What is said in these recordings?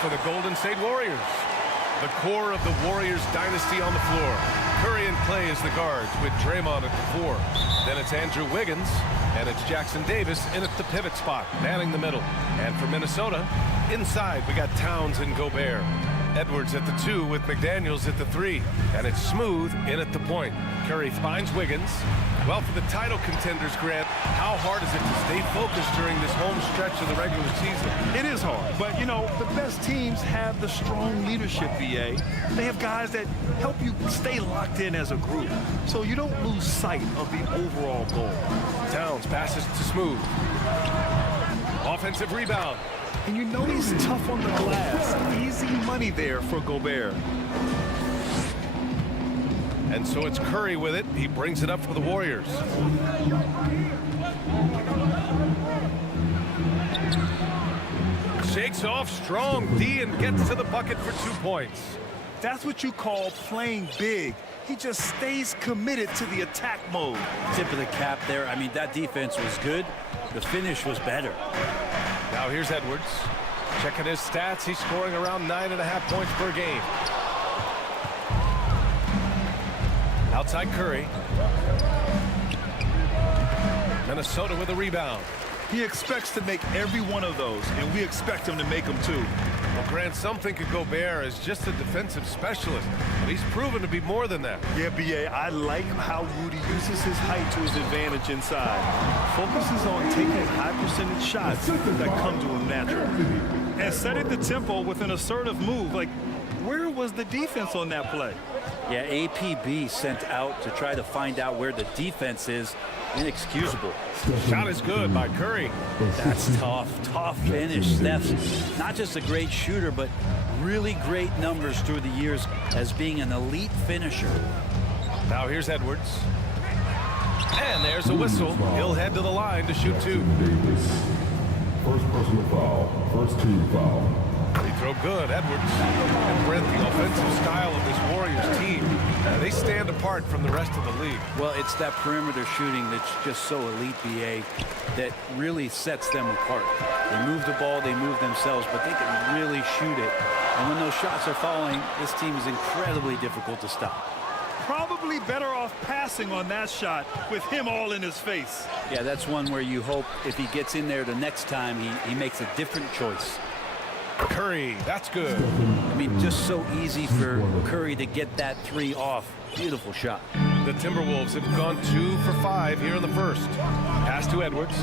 for the Golden State Warriors. The core of the Warriors dynasty on the floor. Curry and Clay as the guards with Draymond at the 4. Then it's Andrew Wiggins, and it's Jackson Davis in at the pivot spot, manning the middle. And for Minnesota, inside we got Towns and Gobert. Edwards at the 2 with McDaniels at the 3. And it's Smooth in at the point. Curry finds Wiggins. Well, for the title contenders, Grant, how hard is it to stay focused during this home stretch of the regular season? It is hard, but, you know, the best teams have the strong leadership, VA. They have guys that help you stay locked in as a group, so you don't lose sight of the overall goal. Towns passes to Smooth. Offensive rebound. And you know he's tough on the glass. Easy money there for Gobert. And so it's Curry with it. He brings it up for the Warriors. Shakes off strong D and gets to the bucket for 2 points. That's what you call playing big. He just stays committed to the attack mode. Tip of the cap there. I mean, that defense was good. The finish was better. Now here's Edwards. Checking his stats. He's scoring around 9.5 points per game. Outside Curry. Minnesota with a rebound. He expects to make every one of those, and we expect him to make them too. Well, Grant, some think of Gobert as just a defensive specialist, but he's proven to be more than that. Yeah, BA, I like how Rudy uses his height to his advantage inside. Focuses on taking high-percentage shots that come to him naturally. And setting the tempo with an assertive move. Like, where was the defense on that play? Yeah, APB sent out to try to find out where the defense is. Inexcusable. Shot is good by Curry. That's tough finish. Steph's not just a great shooter, but really great numbers through the years as being an elite finisher. Now here's Edwards. And there's a whistle. He'll head to the line to shoot 2. First personal foul, first team foul. They throw good, Edwards. And Brent, the offensive style of this Warriors team, they stand apart from the rest of the league. Well, it's that perimeter shooting that's just so elite, BA, that really sets them apart. They move the ball, they move themselves, but they can really shoot it. And when those shots are falling, this team is incredibly difficult to stop. Probably better off passing on that shot with him all in his face. Yeah, that's one where you hope if he gets in there the next time, he makes a different choice. Curry, that's good. I mean, just so easy for Curry to get that 3 off. Beautiful shot. The Timberwolves have gone 2 for 5 here in the first. Pass to Edwards.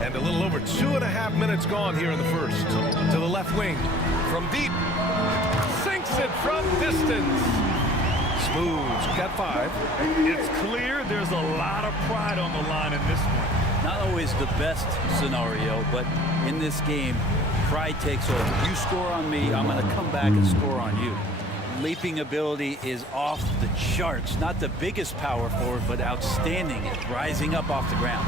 And a little over 2.5 minutes gone here in the first. To the left wing. From deep. Sinks it from distance. Smooth's got 5. It's clear there's a lot of pride on the line in this one. Not always the best scenario, but in this game, pride takes over. You score on me, I'm going to come back and score on you. Leaping ability is off the charts. Not the biggest power forward, but outstanding at rising up off the ground.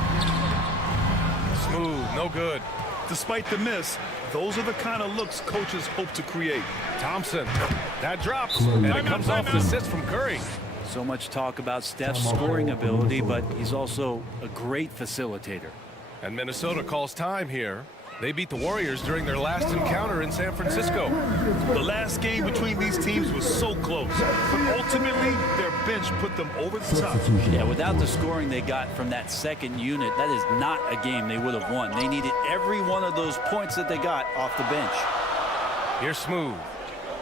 Smooth, no good. Despite the miss, those are the kind of looks coaches hope to create. Thompson, that drops, and it comes off the assist from Curry. So much talk about Steph's scoring ability, but he's also a great facilitator. And Minnesota calls time here. They beat the Warriors during their last encounter in San Francisco. The last game between these teams was so close, but ultimately their bench put them over the top. Yeah, without the scoring they got from that second unit, that is not a game they would have won. They needed every one of those points that they got off the bench. Here's Smooth.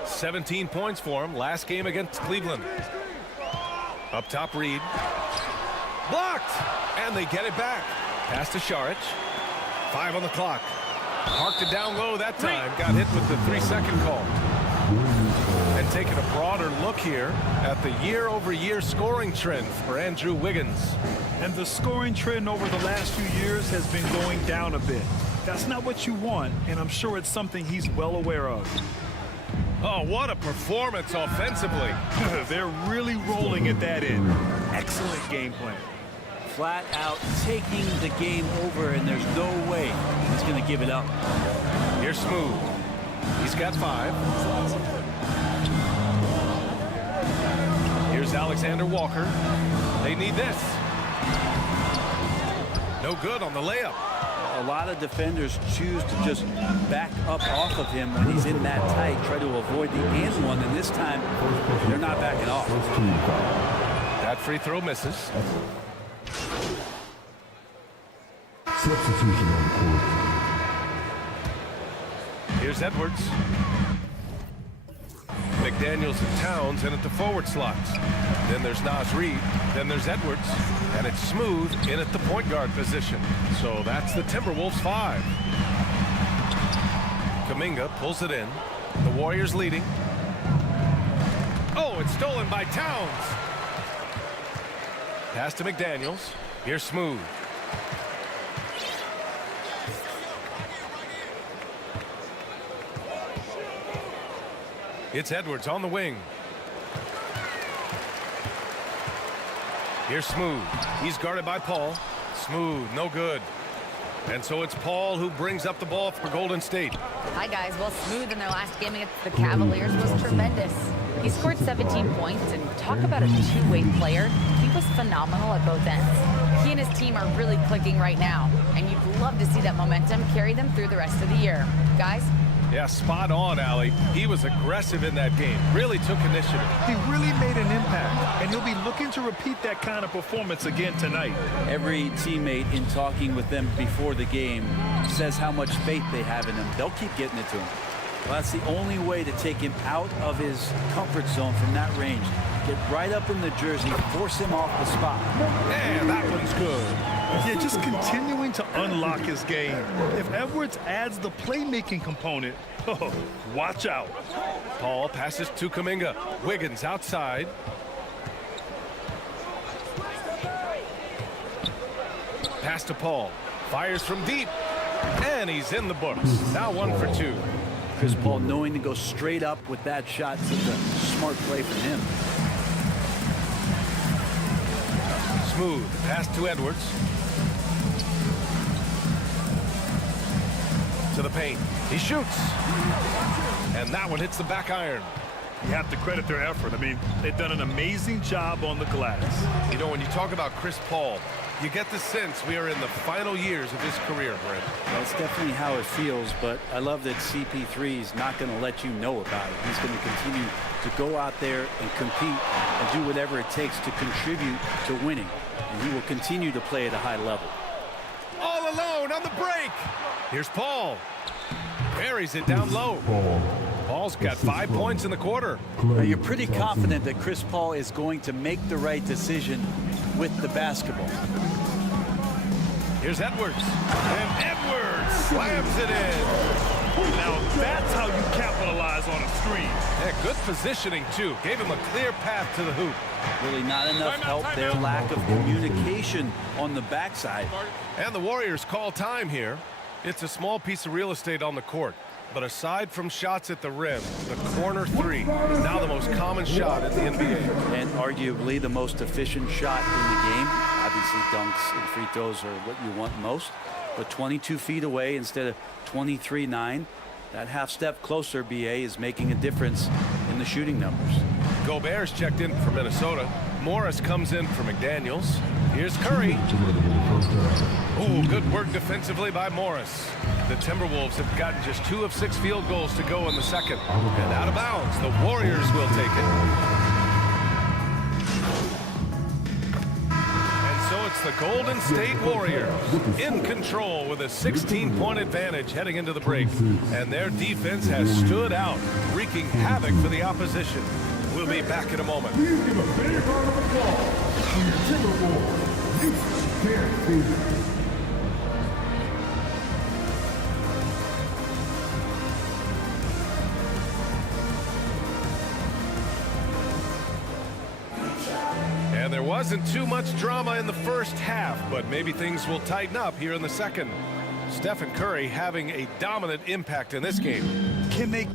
17 points for him last game against Cleveland. Up top, Reed. Blocked! And they get it back. Pass to Šarić. 5 on the clock. Parked it down low that time. Got hit with the 3-second call. And taking a broader look here at the year-over-year scoring trend for Andrew Wiggins. And the scoring trend over the last few years has been going down a bit. That's not what you want, and I'm sure it's something he's well aware of. Oh, what a performance offensively. They're really rolling at that end. Excellent game plan. Flat out taking the game over, and there's no way he's going to give it up. Here's Smooth. He's got 5. Here's Alexander Walker. They need this. No good on the layup. A lot of defenders choose to just back up off of him when he's in that tight, try to avoid the and one, and this time they're not backing off. That free throw misses. Substitution on court. Here's Edwards. McDaniels and Towns in at the forward slots. Then there's Naz Reid. Then there's Edwards. And it's Smooth in at the point guard position. So that's the Timberwolves 5. Kuminga pulls it in. The Warriors leading. Oh, it's stolen by Towns. Pass to McDaniels. Here's Smooth. It's Edwards on the wing. Here's Smooth. He's guarded by Paul. Smooth, no good. And so it's Paul who brings up the ball for Golden State. Hi, guys. Well, Smooth in their last game against the Cavaliers was tremendous. He scored 17 points, and talk about a two-way player. He was phenomenal at both ends. He and his team are really clicking right now, and you'd love to see that momentum carry them through the rest of the year. Guys? Yeah, spot on, Allie. He was aggressive in that game. Really took initiative. He really made an impact, and he'll be looking to repeat that kind of performance again tonight. Every teammate in talking with them before the game says how much faith they have in him. They'll keep getting it to him. Well, that's the only way to take him out of his comfort zone from that range. Get right up in the jersey, force him off the spot. And that one's good. Yeah, just continuing to unlock his game. If Edwards adds the playmaking component, oh, watch out. Paul passes to Kuminga. Wiggins outside. Pass to Paul. Fires from deep. And he's in the books. Now 1 for 2. Chris Paul knowing to go straight up with that shot. Such a smart play from him. Smooth. Pass to Edwards. To the paint. He shoots. And that one hits the back iron. You have to credit their effort. I mean, they've done an amazing job on the glass. You know, when you talk about Chris Paul, you get the sense we are in the final years of his career, Brent. That's definitely how it feels, but I love that CP3 is not going to let you know about it. He's going to continue to go out there and compete and do whatever it takes to contribute to winning. And he will continue to play at a high level. All alone on the break. Here's Paul. Buries it down low. Paul's got 5 points in the quarter. Now, you're pretty confident that Chris Paul is going to make the right decision with the basketball. Here's Edwards. And Edwards slams it in. Now that's how you capitalize on a screen. Yeah, good positioning, too. Gave him a clear path to the hoop. Really not enough help there. Lack of communication on the backside. And the Warriors call time here. It's a small piece of real estate on the court. But aside from shots at the rim, the corner three is now the most common shot in the NBA. And arguably the most efficient shot in the game. Obviously, dunks and free throws are what you want most. But 22 feet away instead of 23-9. That half step closer, BA, is making a difference in the shooting numbers. Gobert's checked in for Minnesota. Morris comes in for McDaniels. Here's Curry. Ooh, good work defensively by Morris. The Timberwolves have gotten just 2 of 6 field goals to go in the second. And out of bounds, the Warriors will take it. And so it's the Golden State Warriors in control with a 16-point advantage heading into the break. And their defense has stood out, wreaking havoc for the opposition. We'll be back in a moment. Please give a big round of applause to your Timberwolves. You can't beat it. And there wasn't too much drama in the first half, but maybe things will tighten up here in the second. Stephen Curry having a dominant impact in this game. Can they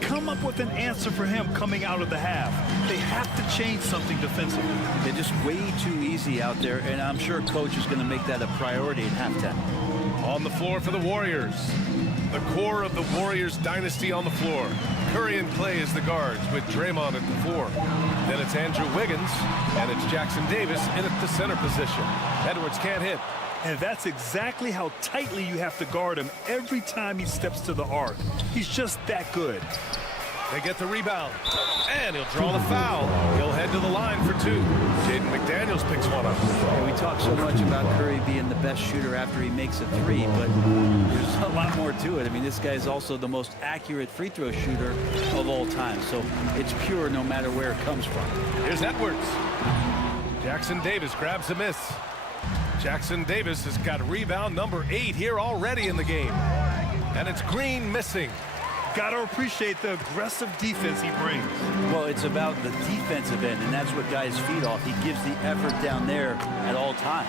come up with an answer for him coming out of the half? They have to change something defensively. They're just way too easy out there, and I'm sure coach is going to make that a priority at halftime. On the floor for the Warriors. The core of the Warriors dynasty on the floor. Curry and Clay as the guards with Draymond at the 4. Then it's Andrew Wiggins, and it's Jackson Davis in at the center position. Edwards can't hit. And that's exactly how tightly you have to guard him every time he steps to the arc. He's just that good. They get the rebound, and he'll draw the foul. He'll head to the line for two. Jaden McDaniels picks one up. Yeah, we talk so much about Curry being the best shooter after he makes a three, but there's a lot more to it. I mean, this guy's also the most accurate free throw shooter of all time, so it's pure no matter where it comes from. Here's Edwards. Jackson Davis grabs a miss. Jackson Davis has got rebound number 8 here already in the game. And it's Green missing. Gotta appreciate the aggressive defense he brings. Well, it's about the defensive end, and that's what guys feed off. He gives the effort down there at all times.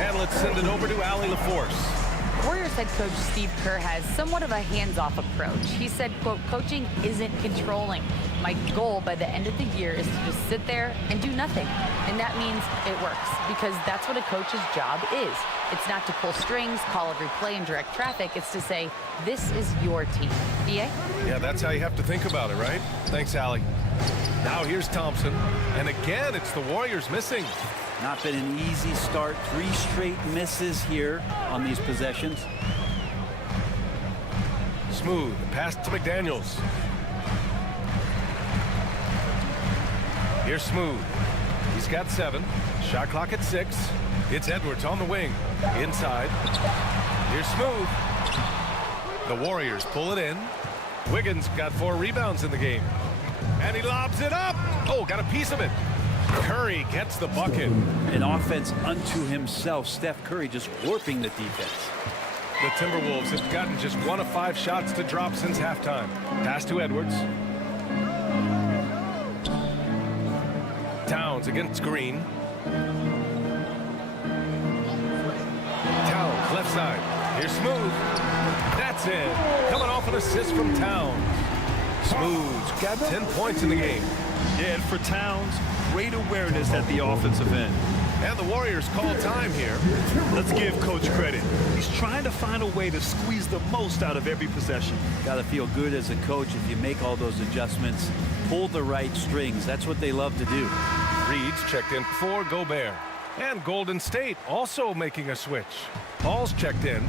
And let's send it over to Allie LaForce. Warriors head coach Steve Kerr has somewhat of a hands-off approach. He said, quote, coaching isn't controlling. My goal by the end of the year is to just sit there and do nothing. And that means it works, because that's what a coach's job is. It's not to pull strings, call every play, and direct traffic. It's to say, this is your team. BA? Yeah, that's how you have to think about it, right? Thanks, Allie. Now here's Thompson. And again, it's the Warriors missing. Not been an easy start. 3 straight misses here on these possessions. Smooth. Pass to McDaniels. Here's Smooth. He's got 7. Shot clock at 6. It's Edwards on the wing. Inside. Here's Smooth. The Warriors pull it in. Wiggins got 4 rebounds in the game. And he lobs it up. Oh, got a piece of it. Curry gets the bucket. An offense unto himself. Steph Curry just warping the defense. The Timberwolves have gotten just 1 of 5 shots to drop since halftime. Pass to Edwards. Towns against Green. Towns left side. Here's Smooth. That's it. Coming off an assist from Towns. Smooth's got 10 points in the game. Yeah, and for Towns, great awareness at the offensive end. And the Warriors call time here. Let's give Coach credit. He's trying to find a way to squeeze the most out of every possession. Got to feel good as a coach if you make all those adjustments, pull the right strings. That's what they love to do. Reed's checked in for Gobert. And Golden State also making a switch. Paul's checked in.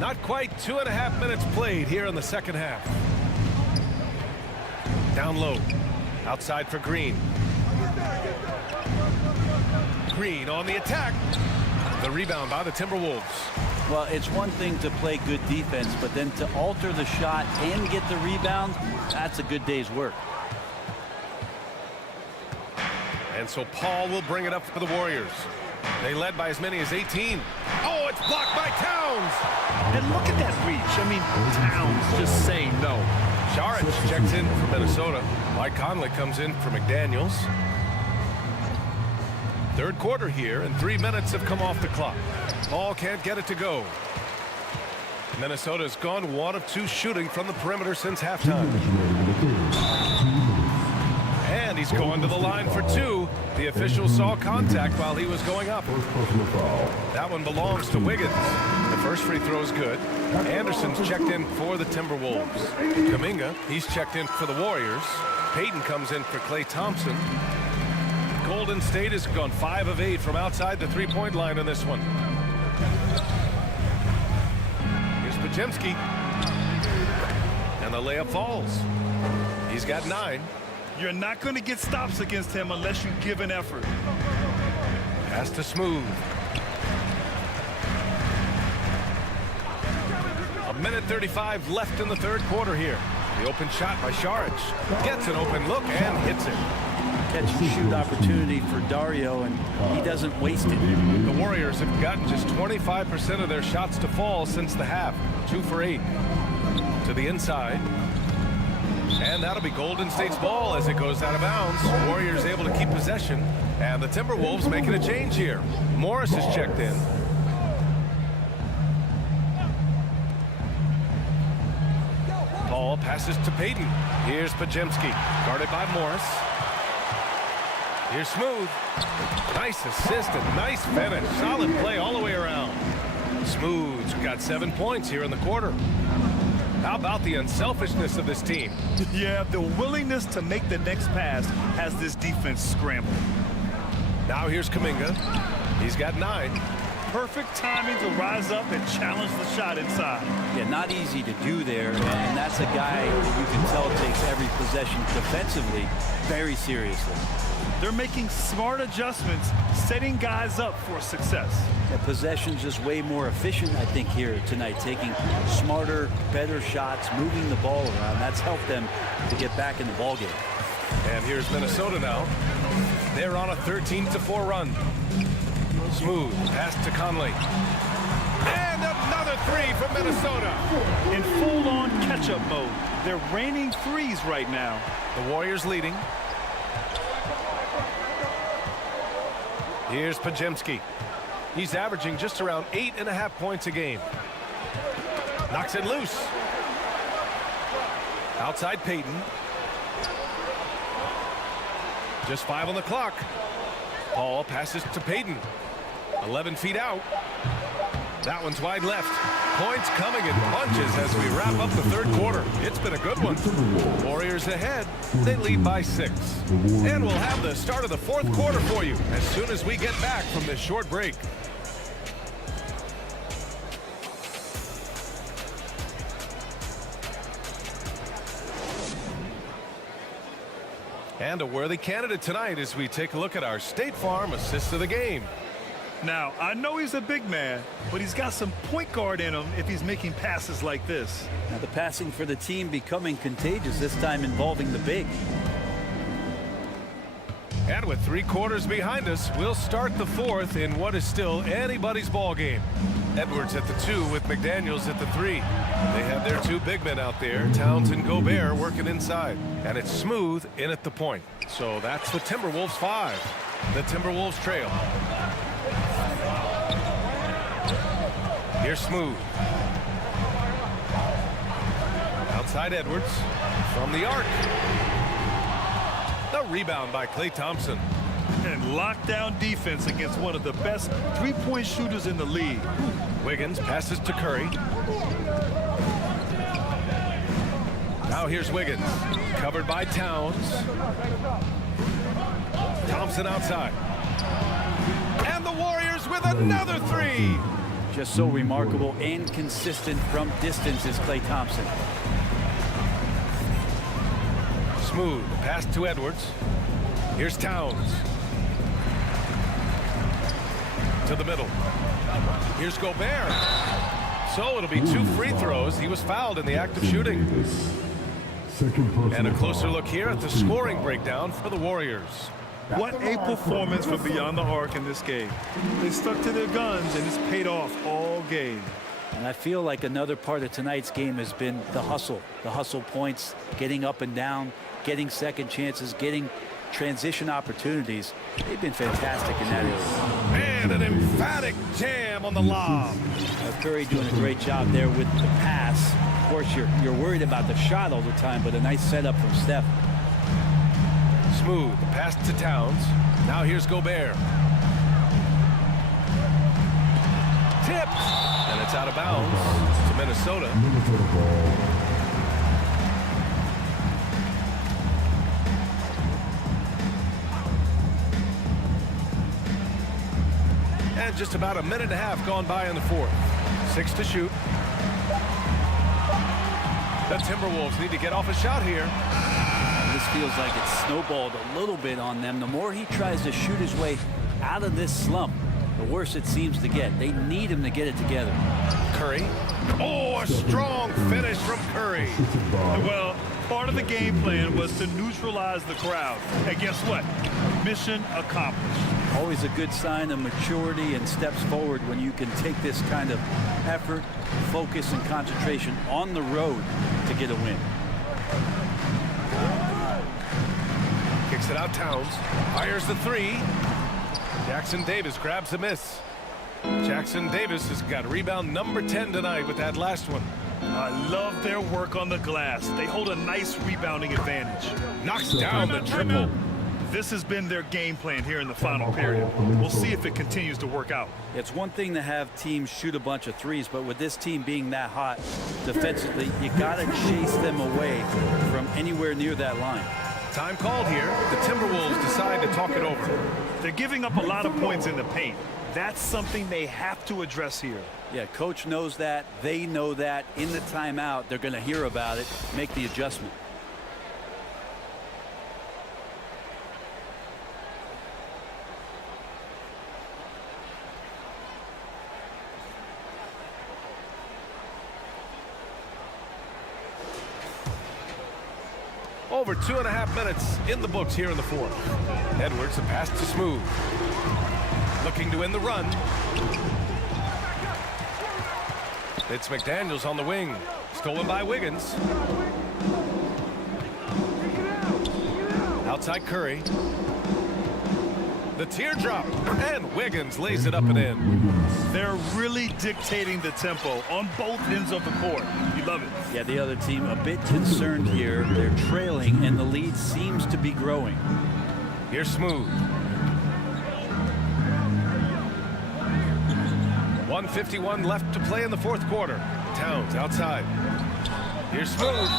Not quite 2.5 minutes played here in the second half. Down low. Outside for Green. Green on the attack. The rebound by the Timberwolves. Well, it's one thing to play good defense, but then to alter the shot and get the rebound, that's a good day's work. And so Paul will bring it up for the Warriors. They led by as many as 18. Oh, it's blocked by Towns. And look at that reach. I mean, Towns just saying no. Saric checks in for Minnesota. Mike Conley comes in for McDaniels. Third quarter here, and 3 minutes have come off the clock. Paul can't get it to go. Minnesota's gone 1 of 2 shooting from the perimeter since halftime. And he's going to the line for 2. The official saw contact while he was going up. That one belongs to Wiggins. The first free throw is good. Anderson's checked in for the Timberwolves. Kuminga, he's checked in for the Warriors. Payton comes in for Klay Thompson. Golden State has gone 5 of 8 from outside the three-point line in this one. Here's Podziemski. And the layup falls. He's got 9. You're not going to get stops against him unless you give an effort. Pass to Smooth. A minute 35 left in the third quarter here. The open shot by Saric. Gets an open look and hits it. Catch and shoot opportunity for Dario, and he doesn't waste it. The Warriors have gotten just 25% of their shots to fall since the half. 2 for 8. To the inside. And that'll be Golden State's ball as it goes out of bounds. Warriors able to keep possession. And the Timberwolves making a change here. Morris is checked in. Paul passes to Payton. Here's Podziemski. Guarded by Morris. Here's Smooth. Nice assist and nice finish. Solid play all the way around. Smooth's got 7 points here in the quarter. How about the unselfishness of this team? Yeah, the willingness to make the next pass has this defense scrambled. Now here's Kuminga. He's got 9. Perfect timing to rise up and challenge the shot inside. Yeah, not easy to do there, and that's a guy that you can tell takes every possession defensively very seriously. They're making smart adjustments, setting guys up for success. Yeah, possession's just way more efficient, I think, here tonight, taking smarter, better shots, moving the ball around. That's helped them to get back in the ballgame. And here's Minnesota now. They're on a 13-4 run. Smooth pass to Conley. And another 3 from Minnesota. In full-on catch-up mode. They're raining threes right now. The Warriors leading. Here's Pajemski. He's averaging just around 8.5 points a game. Knocks it loose. Outside Payton. Just 5 on the clock. Paul passes to Payton. 11 feet out. That one's wide left. Points coming in bunches as we wrap up the third quarter. It's been a good one. Warriors ahead. They lead by 6. And we'll have the start of the fourth quarter for you as soon as we get back from this short break. And a worthy candidate tonight as we take a look at our State Farm assist of the game. Now, I know he's a big man, but he's got some point guard in him if he's making passes like this. Now the passing for the team becoming contagious, this time involving the big. And with 3 quarters behind us, we'll start the fourth in what is still anybody's ball game. Edwards at the 2 with McDaniels at the 3. They have their 2 big men out there, Towns and Gobert, working inside. And it's Smooth in at the point. So that's the Timberwolves 5. The Timberwolves trail. Here's Smooth. Outside Edwards. From the arc. The rebound by Klay Thompson. And lockdown defense against one of the best three-point shooters in the league. Wiggins passes to Curry. Now here's Wiggins. Covered by Towns. Thompson outside. And the Warriors with another 3. Just so remarkable and consistent from distance is Klay Thompson. Smooth pass to Edwards. Here's Towns. To the middle. Here's Gobert. So it'll be 2 free throws. He was fouled in the act of shooting. And a closer look here at the scoring breakdown for the Warriors. What a performance from beyond the arc in this game. They stuck to their guns, and it's paid off all game. And I feel like another part of tonight's game has been the hustle points, getting up and down, getting second chances, getting transition opportunities. They've been fantastic in that area. And an emphatic jam on the lob. Curry doing a great job there with the pass. Of course, you're worried about the shot all the time, but a nice setup from Steph. Smooth pass to Towns. Now here's Gobert. Tipped. And it's out of bounds to Minnesota. And just about a minute and a half gone by in the fourth. 6 to shoot. The Timberwolves need to get off a shot here. This feels like it's snowballed a little bit on them. The more he tries to shoot his way out of this slump, the worse it seems to get. They need him to get it together. Curry. Oh, a strong finish from Curry. Well, part of the game plan was to neutralize the crowd. And guess what? Mission accomplished. Always a good sign of maturity and steps forward when you can take this kind of effort, focus, and concentration on the road to get a win. Kicks it out Towns. Fires the 3. Jackson Davis grabs a miss. Jackson Davis has got rebound number 10 tonight with that last one. I love their work on the glass. They hold a nice rebounding advantage. Knocks down the triple. This has been their game plan here in the final period. We'll see if it continues to work out. It's one thing to have teams shoot a bunch of threes, but with this team being that hot defensively, you got to chase them away from anywhere near that line. Time called here. The Timberwolves decide to talk it over. They're giving up a lot of points in the paint. That's something they have to address here. Yeah, coach knows that. They know that. In the timeout, they're going to hear about it, make the adjustment. Over 2.5 minutes in the books here in the fourth. Edwards, a pass to Smooth. Looking to win the run. It's McDaniels on the wing. Stolen by Wiggins. Outside Curry. The teardrop. And Wiggins lays it up and in. They're really dictating the tempo on both ends of the court. You love it. Yeah, the other team a bit concerned here. They're trailing, and the lead seems to be growing. Here's Smooth. 1:51 left to play in the fourth quarter. Towns outside. Here's Smooth.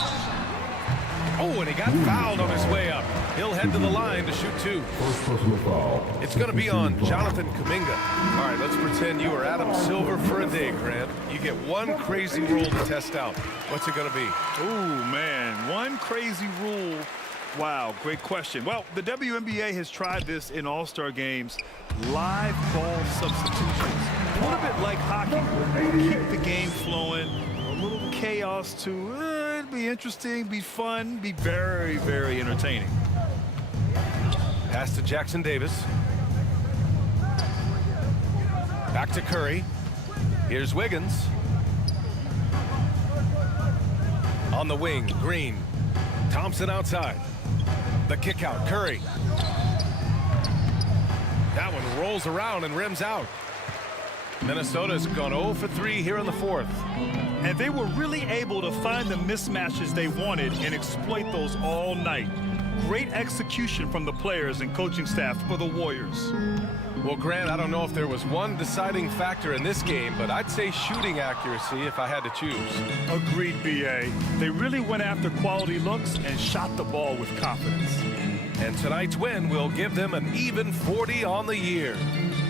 Oh, and he got fouled on his way up. He'll head to the line to shoot two. First personal foul. It's going to be on Jonathan Kuminga. All right, let's pretend you are Adam Silver for a day, Grant. You get one crazy rule to test out. What's it going to be? Ooh, man, one crazy rule. Wow, great question. Well, the WNBA has tried this in all-star games. Live ball substitutions. A little bit like hockey. Keep the game flowing. A little chaos to it'd be interesting, be fun, be very, very entertaining. Pass to Jackson Davis. Back to Curry. Here's Wiggins. On the wing, Green. Thompson outside. The kick out, Curry. That one rolls around and rims out. Minnesota's gone 0 for 3 here in the fourth. And they were really able to find the mismatches they wanted and exploit those all night. Great execution from the players and coaching staff for the Warriors. Well, Grant, I don't know if there was one deciding factor in this game, but I'd say shooting accuracy if I had to choose. Agreed, B.A. They really went after quality looks and shot the ball with confidence. And tonight's win will give them an even 40 on the year.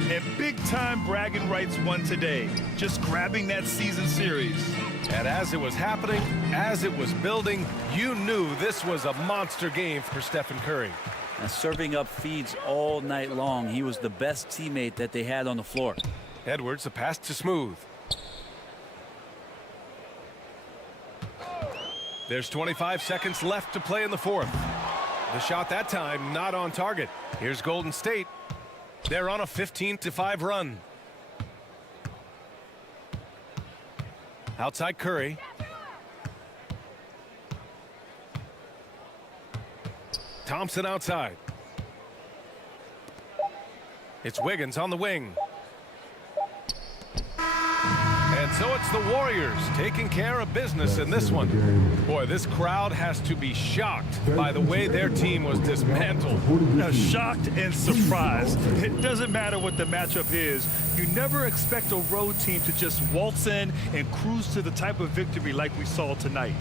And big-time bragging rights won today, just grabbing that season series. And as it was happening, as it was building, you knew this was a monster game for Stephen Curry. And serving up feeds all night long. He was the best teammate that they had on the floor. Edwards, a pass to Smooth. There's 25 seconds left to play in the fourth. The shot that time not on target. Here's Golden State. They're on a 15-5 run. Outside Curry. Thompson outside. It's Wiggins on the wing. And so it's the Warriors taking care of business in this one. Boy, this crowd has to be shocked by the way their team was dismantled. Now, shocked and surprised. It doesn't matter what the matchup is. You never expect a road team to just waltz in and cruise to the type of victory like we saw tonight.